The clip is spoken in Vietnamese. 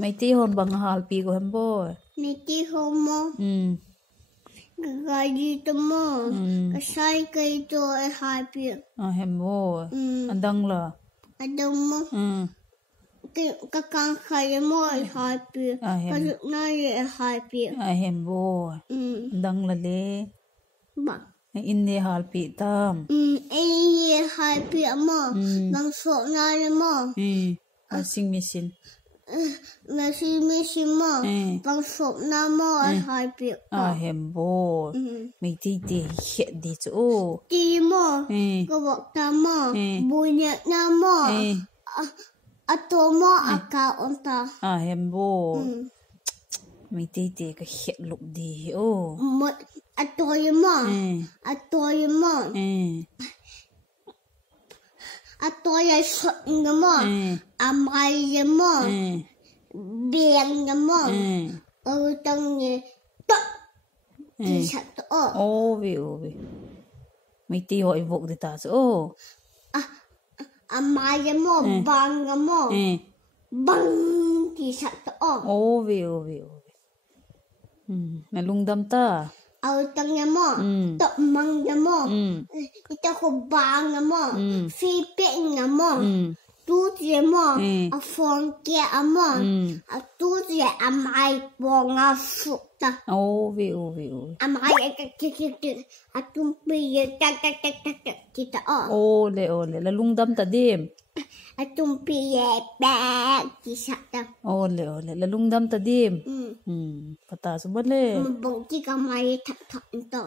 Mày tí hôn bằng hal pi của em bố. Mày tí hôn mô. Cái gì tao mô. Cái sai cây cho em hai pi. Em bố. Anh đăng là. Anh đăng mô. Cái con khai mô em hai pi. Cái dụng này em hai pi. Em bố. Anh đăng là lê. Bằng. In đi hal pi tam. Em hai pi mô. Bằng số này mô. Washing machine. Washing machine mô. Bằng số này mô em hai pi. Em bố. Mày tí hiện đi chỗ. Tí mô. Cái bọc ta mô. Bùi nhạc na mô. Ato mô aka on ta. Em bố. Mày tí cái hiện lục đi ô. Atoy mô. Atoy mô. Atoy sot nga mô. Amay mô. Biang nga mô. Tang nga tot. Di sa to. Ovi. Mày tí hỏi vụ đi ta chỗ. Amay mô. Bang nga mô. Bang di sa to. Ovi. Mày lung đâm ta. Tang nga mô. Tok mang nga mô. Ito ko bang nga mô. Phi pe nga mô. Tu je mô. A phong kia a mô. A tu je amay po nga suk ta. Ovi. Amay a tumpi tak kita o. Ole là lung đâm ta đêm. A tumpi bag kisa ta. Ole là lung đâm ta đêm. Pata subale. Mabong ki kamay tak to.